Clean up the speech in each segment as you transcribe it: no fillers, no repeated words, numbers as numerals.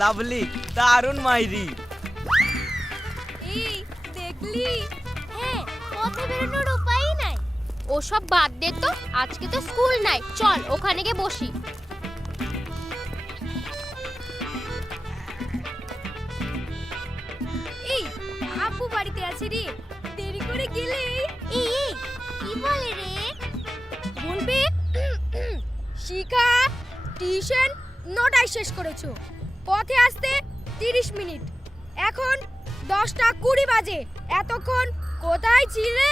Lovely, দারুণ মাইরি। এই দেখলি? হ্যাঁ, পথে বেরোনোর উপায়ই নাই। ওসব বাদ দে তো, আজকে তো স্কুল নাই, চল ওখানে গিয়ে বসি। এই আব্বু বাড়িতে আছে রে, দেরি করে গেলে এই কি বলে রে? বলবে শিখা টিউশন 9টায় শেষ করেছো, পথে আসতে 30 মিনিট, এখন 10টা 20 বাজে, এতক্ষণ কোথায় ছিলে?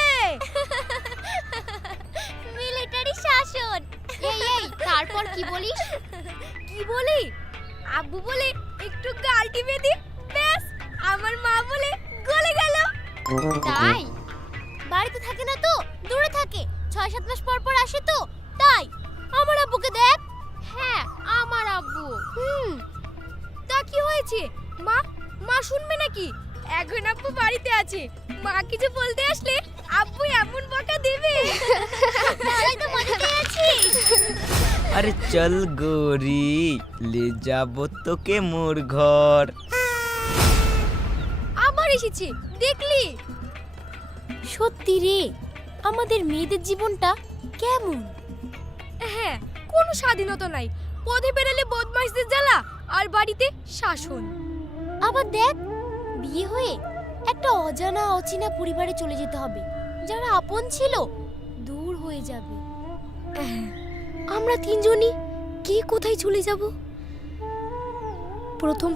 মিলিটারি শাসন। এই তারপর কি বলিস? কি বলি? আব্বু বলে একটু গাল টিপে দি, ব্যাস আমার মা বলে গলে গেল। তাই? বাড়িতে থাকে না তো, দূরে থাকে, 6-7 মাস পর পর আসে তো, তাই। আমার আব্বুকে দেখ। হ্যাঁ, আমার আব্বু। তা কি হয়েছে? মা শুনবে নাকি? এখন আব্বু বাড়িতে আছে, মা কিছু বলতে আসলে আব্বু এমন বকা দেবে। তাই তো মজা পেয়েছিস। আরে চল গোরি, লে যাবো তোকে মোর ঘর। আবার এসেছে, দেখলি? সত্যি রে, আমাদের মেয়েদের জীবনটা কেমন? হ্যাঁ, কোনো স্বাধীনতা নাই, পথে বেরোলে বদমাইশদের জ্বালা আর বাড়িতে শাসন। আবার দেখ, বিয়ে হয়ে একটা অজানা অচেনা পরিবারে চলে যেতে হবে, যারা আপন ছিল দূর হয়ে যাবে। আমরা তিনজনই কে কোথায় চলে যাব?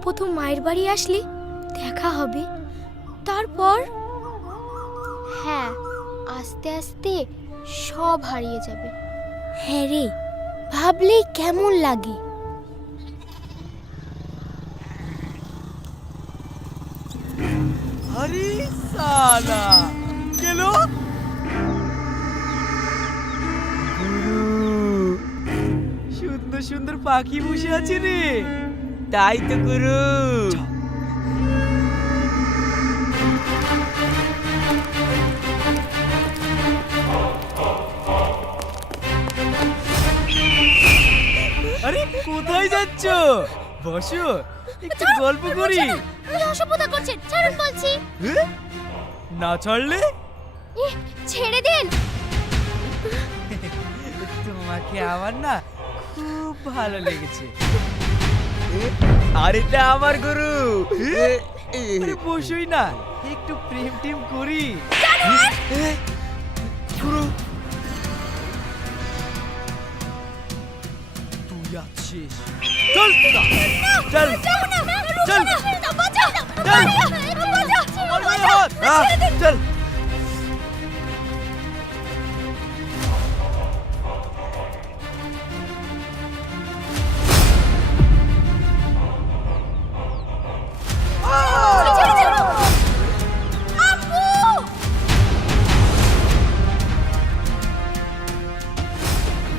প্রথম মায়ের বাড়ি আসলে দেখা হবে, তারপর হ্যাঁ, আস্তে আস্তে সব হারিয়ে যাবে। হ্যাঁ রে, ভাবলেই কেমন লাগে। আরে সালা গেল গুরু, সুন্দর সুন্দর পাখি বসে আছে রে। তাই তো গুরু। আরে কোথায় যাচ্ছ? বসো, একটু গল্প করি। কি অসভ্যতা করছেন, ছাড়ুন বলছি। না ছাড়লে ছেড়ে দিন। তোমাকে আমার না খুব ভালো লেগেছে। আর এটা আমার গুরু। আরে বসুই না, একটু প্রেম টিম করি। গুরু তুই আছিস, চল চল চল চল।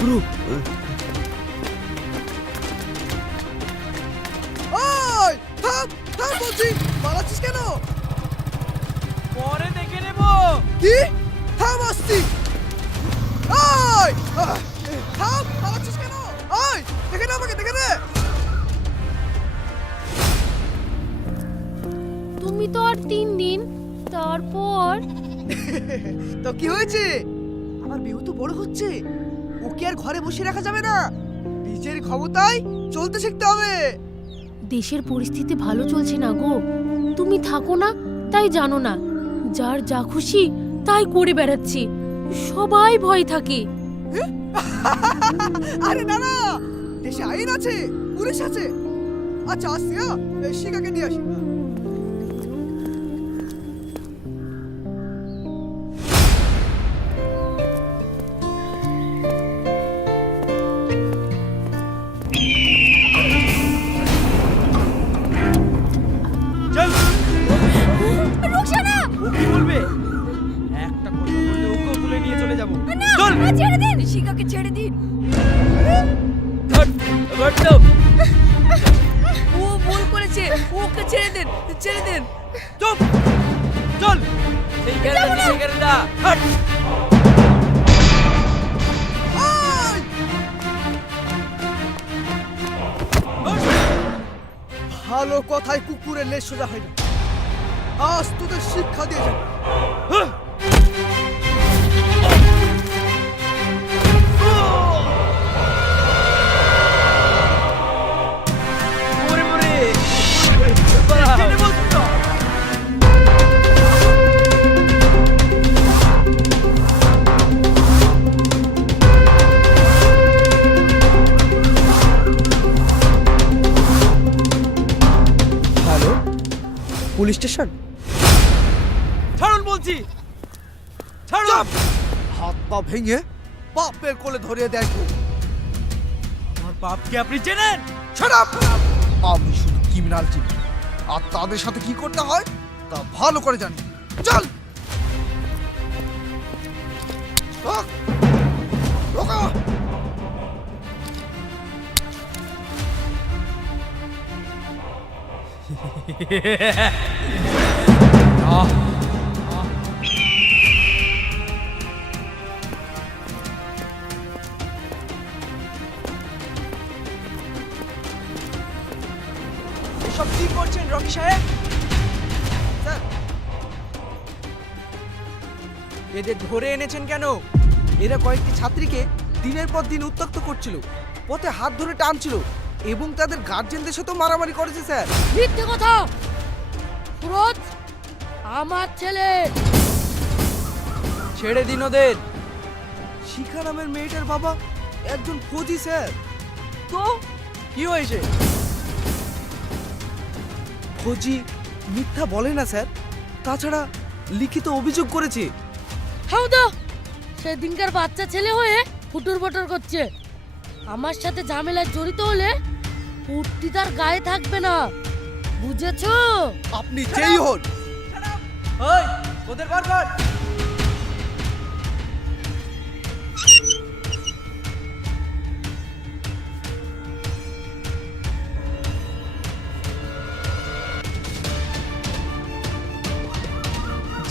গুরু ওই থাম থাম বলছি, পালাচ্ছিস কেন? পরে দেখে নেব। কি? থাম আসছি। ওই থাম, পালাচ্ছিস কেন? ওই দেখে নে আমাকে, দেখে নে। তুমি তো আর 3 দিন, তারপর তো কি হয়েছে? আমার বিহু তো বড় হচ্ছে, ওকে আর ঘরে বসে রাখা যাবে না, নিজের ক্ষমতায় চলতে শিখতে হবে। দেশের পরিস্থিতি ভালো চলছে না গো, তুমি থাকো না তাই জানো না, যার যা খুশি তাই করে বেড়াচ্ছে, সবাই ভয় থাকে। আরে না না, দেশে আইন আছে, পুলিশ আছে। আচ্ছা আসছি, এই শিখাকে নিয়ে আসি। চল। রুকসানা, ও কি বলবে? একটা কথা বললে ওকে তুলে নিয়ে চলে যাব। চল ছেড়ে দিন, শিখাকে ছেড়ে দিন। ধর, ধর তো। ও ভুল করেছে, ওকে ছেড়ে দিন, ছেড়ে দিন। চুপ, চল। সেইখানে না, হট। ভালো কথায় কুকুরের লেজ সোজা হয় না। আজ তোদের শিক্ষা দিয়ে যাবে। ওরে ওরে জেনে বলছি তো। Hello, police station? ছাড়ুন বলছি, ছাড়ুন। হাত পা ভেঙে বাপের কোলে ধরিয়ে দেখো। আমার বাপকে আপনি চেনেন? Shut up! আমি শুধু ক্রিমিনাল চিনি, আর তাদের সাথে কি করতে হয় তা ভালো করে জানি। চল রোক, রোকা। এসব কি করছেন রকি সাহেব? স্যার, এদের ধরে এনেছেন কেন? এরা কয়েকটি ছাত্রীকে দিনের পর দিন উত্ত্যক্ত করছিল, পথে হাত ধরে টানছিল এবং তাদের গার্জেনদের সাথে মারামারি করেছে স্যার। মিথ্যে কথা। সুরজ আমার ছেলে। ছেড়ে দিন ওদের। শিখা নামের মেয়েটার বাবা একজন ফৌজি স্যার। তো কি হয়েছে? ফৌজি মিথ্যা বলে না স্যার, তাছাড়া লিখিত অভিযোগ করেছে। হাউদা সেদিনকার বাচ্চা ছেলে হয়ে ফুটুর বটর করছে। আমার সাথে ঝামেলায় জড়িত হলে উঠতি তার গায়ে থাকবে না, বুঝেছো? আপনি যেই হন, ওই ওদের বার কর।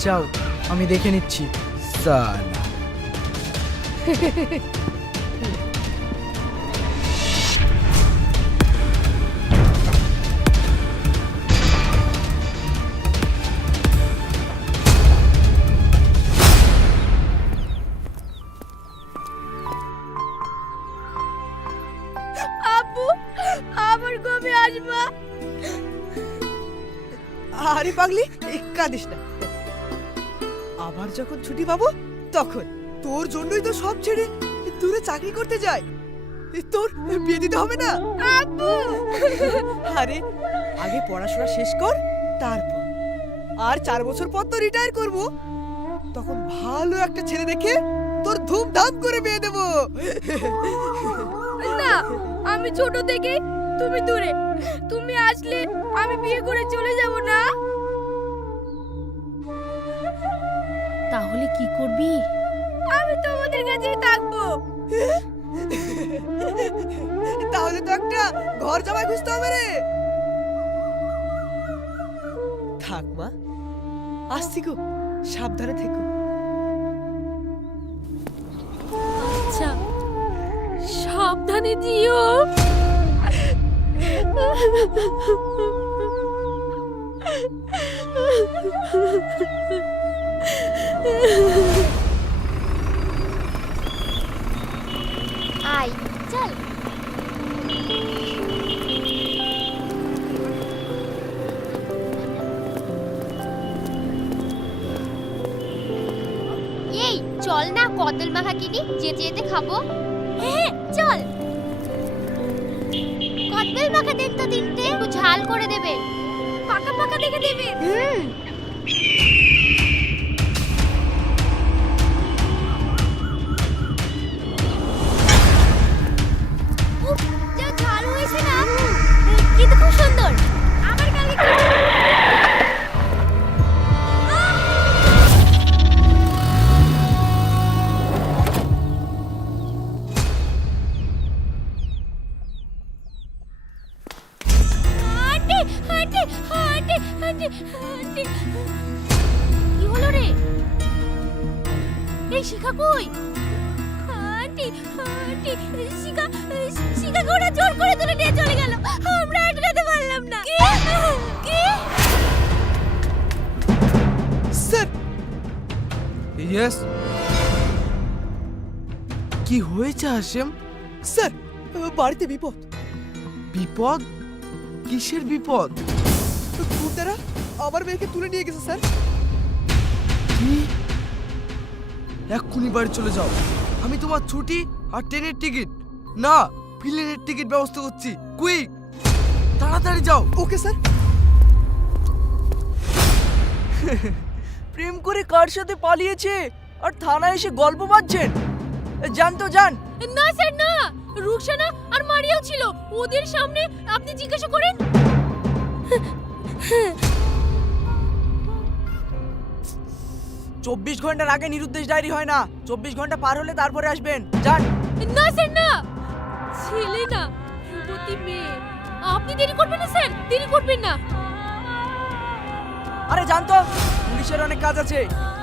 যাও, আমি দেখে নিচ্ছি। সালা। আব্বু আবার কবে আসবা? আরে পাগলি, কাঁদিস না। আবার যখন ছুটি পাবো তখন। তোর জন্যই তো সব ছেড়ে দূরে চাকরি করতে যাই। তোর বিয়ে দিতে হবে না? আব্বু আরে আগে পড়াশোনা শেষ কর, তারপর। আর 4 বছর পর তো রিটায়ার করব, তখন ভালো একটা ছেলে দেখে তোর ধুমধাম করে বিয়ে দেব। না, আমি ছোট থেকে তুমি দূরে। তুমি আসলে আমি বিয়ে করে চলে যাব না? তাহলে কি করবি? আমি তোমাদের কাছেই থাকবো। তাহলে তো একটা ঘর জামাই খুঁজতে হবে রে। থাক মা, আসছি গো, সাবধানে থেকো। আচ্ছা, সাবধানে দিও। আয় চল। এই চল না, কদল মাখা কিনি, যেতে যেতে খাবো। হ্যাঁ চল। কদল মাখা দেন তো 3টে, একটু ঝাল করে দেবে। পাকা পাকা দেখে দেবে। উফ, যা ঝাল হয়েছে না, কিন্তু খুব সুন্দর। আমার গালে aunty aunty aunty aunty aunty, কি হলো রে? এই শিখা কই? আন্টি আন্টি, শিখা শিখাকে ওরা জোর করে তুলে নিয়ে চলে গেল, আমরা আটকাতে পারলাম না। কি? ইয়েস। কি হয়েছে হাসেম? স্যার বাড়িতে বিপদ। বিপদ? কিসের বিপদ? গুন্ডারা আমার মেয়েকে তুলে নিয়ে গেছে স্যার। কি? এক্ষুনি বাড়ি চলে যাও। আমি তোমার ছুটি আর ট্রেনের টিকিট না প্লেনের টিকিট ব্যবস্থা করছি। কুইক, তাড়াতাড়ি যাও। Okay sir. প্রেম করে কার সাথে পালিয়েছে আর থানায় এসে গল্প বাঁধছেন? জান তো জান। না স্যার না, রুকসানা আর মারিয়াও ছিল। ওদের সামনে আপনি জিজ্ঞাসা করেন। 24 ঘন্টার আগে নিরুদ্দেশ ডায়েরি হয় না। 24 ঘন্টা পার হলে তারপরে আসবেন। যান। না স্যার না, ছেলে না, যুবতী মেয়ে। আপনি দেরি করবেন না স্যার, দেরি করবেন না। আরে যান তো, পুলিশের অনেক কাজ আছে।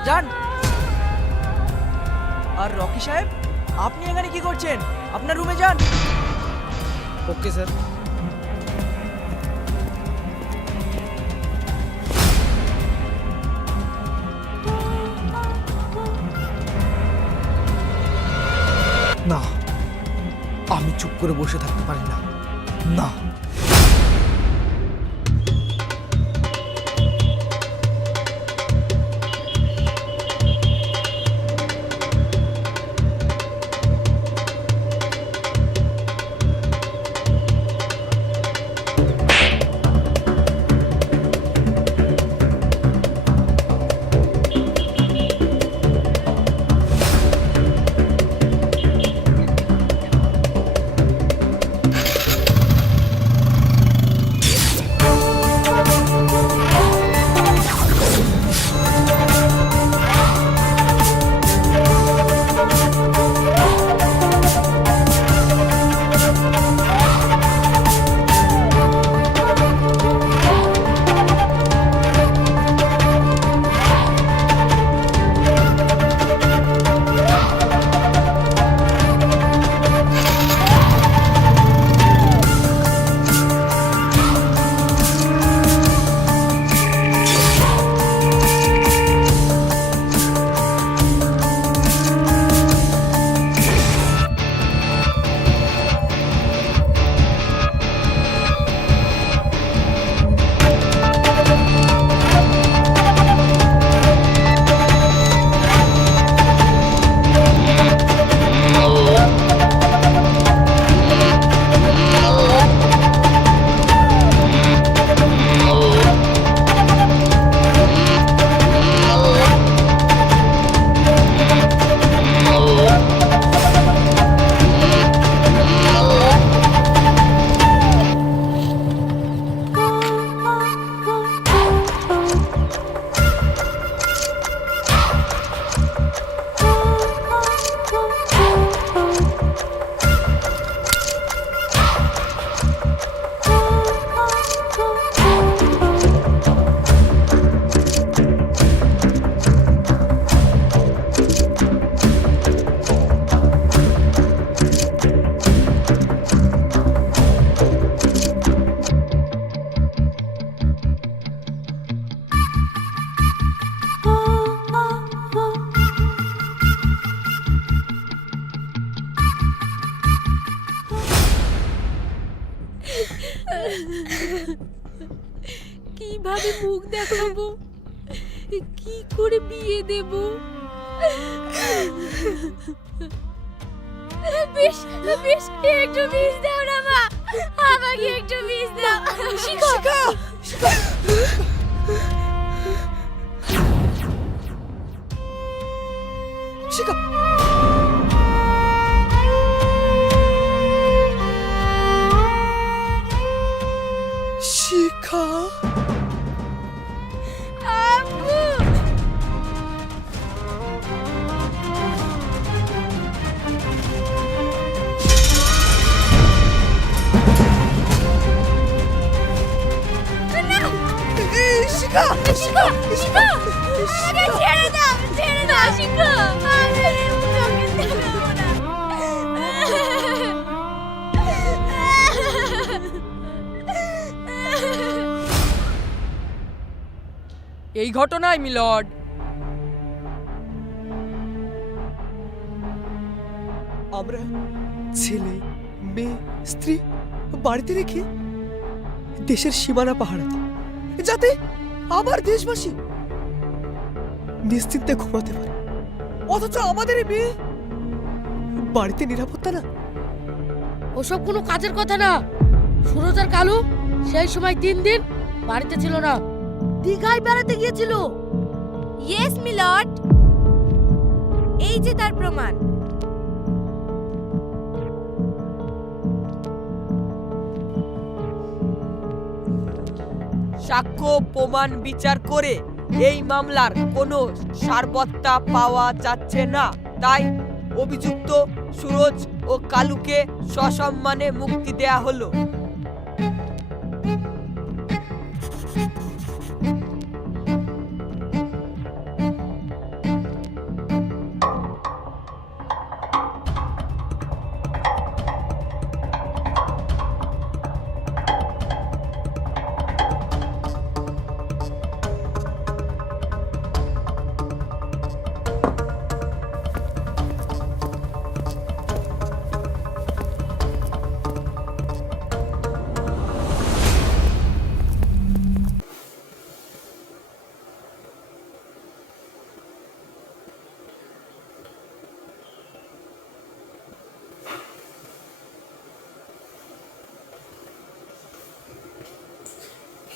যান। আর রকি সাহেব, আপনি এখানে কি করছেন? আপনার রুমে যান। Okay sir. না, আমি চুপ করে বসে থাকতে পারি না। না। কিভাবে মুখ দেখাবো, কি করে বিয়ে দেব? বেশ বেশ, একটু বিষ দাও না মা, আমাকে একটু বিষ দাও। শিখা শিখা। শিখা। শিখা। শিখা শিখা, আরে ছেড়ে দাও, ছেড়ে দাও শিখা। আমি তোকে দেখাবো না। এই ঘটনায় মিলর্ড আমরা ছেলে মেয়ে স্ত্রী বাড়িতে রেখে দেশের সীমানা পাহারা দিই, যাতে আমার দেশবাসী নিশ্চিন্তে ঘুমাতে পারে। অথচ আমাদের এই মেয়ে বাড়িতে নিরাপত্তা না। ওসব কোনো কাজের কথা না। সুরজ আর কালু সেই সময় 3 দিন বাড়িতে ছিল না, দীঘায় বেড়াতে গিয়েছিল। ইয়েস মিলর্ড, এই যে তার প্রমাণ। সাক্ষ্য প্রমাণ বিচার করে এই মামলার কোনো সারবত্তা পাওয়া যাচ্ছে না, তাই অভিযুক্ত সুরজ ও কালুকে সসম্মানে মুক্তি দেয়া হলো।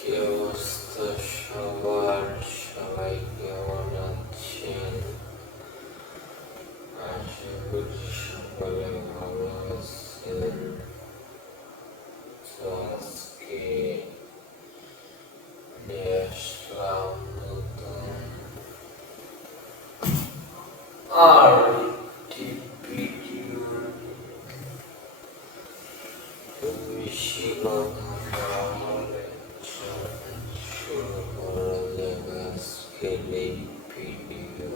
কি অবস্থা সবার? সবাই কেমন আছেন? আশা করি সকলে ভালো আছেন। তো আজকে নিয়ে আসলাম নতুন আর একটি ভিডিও। বেশি কথা না বলে শুরু করা যাক আজকের এই ভিডিও।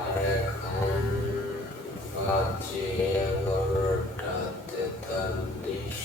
আর এখন বাজে 11:43।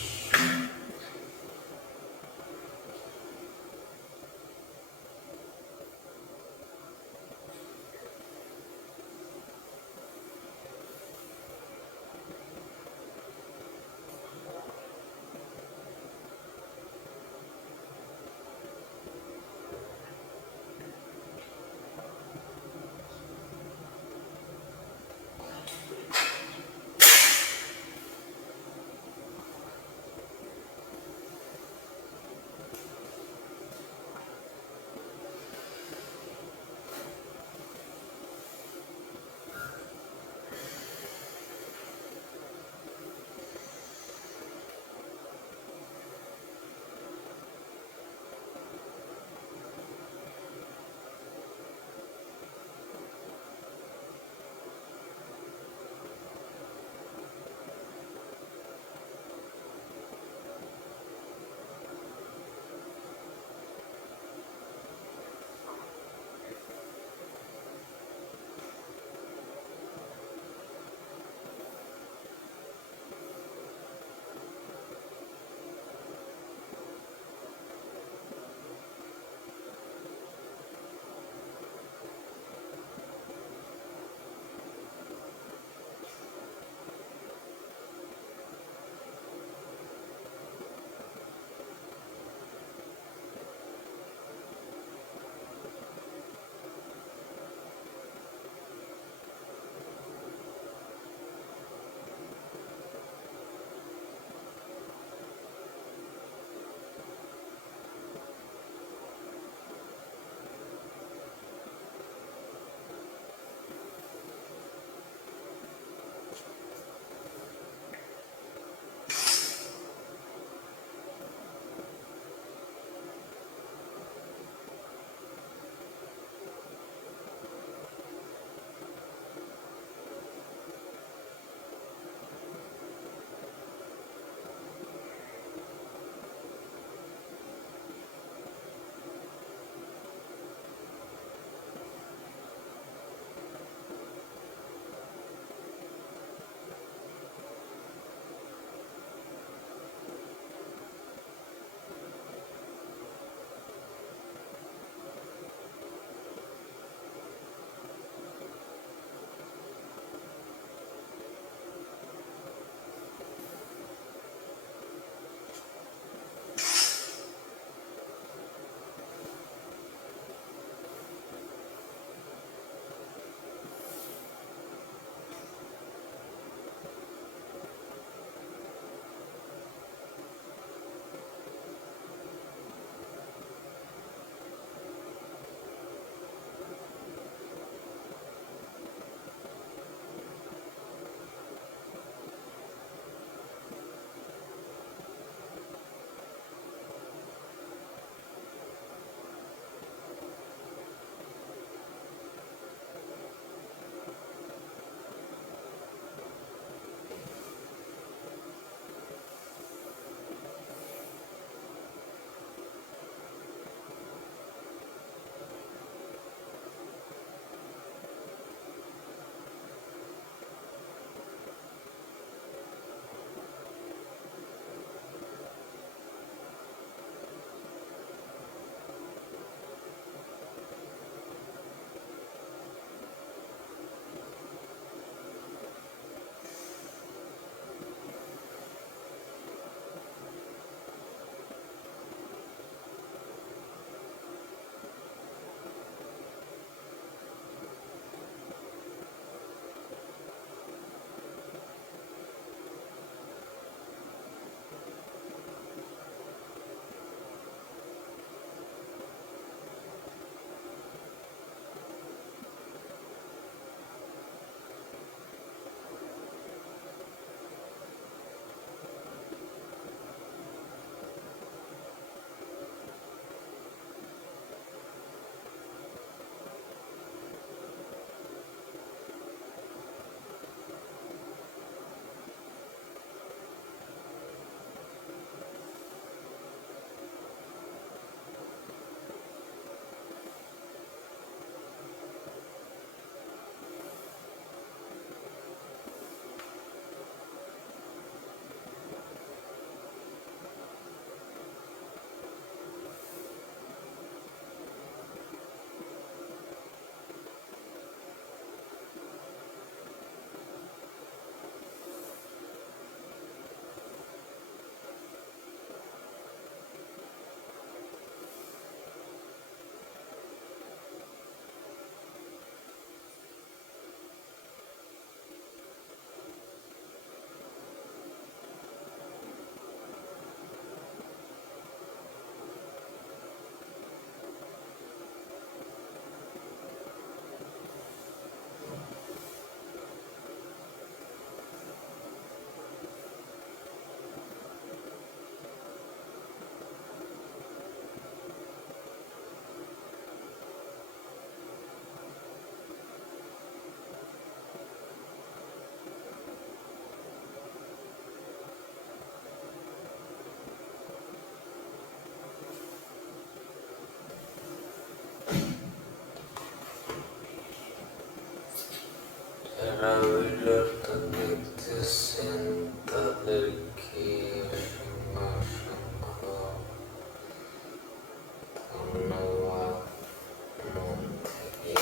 যারা ভিডিওটা দেখতেছেন তাদেরকে অসংখ্য ধন্যবাদ মন থেকে।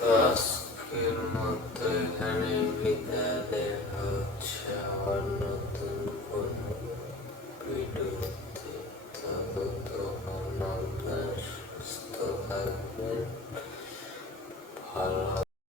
তো আজকের মতো এখানে বিদায়, দেখা হচ্ছে আবার নতুন কোনো ভিডিওতে। ততক্ষণ আপনারা সুস্থ থাকবেন, ভালো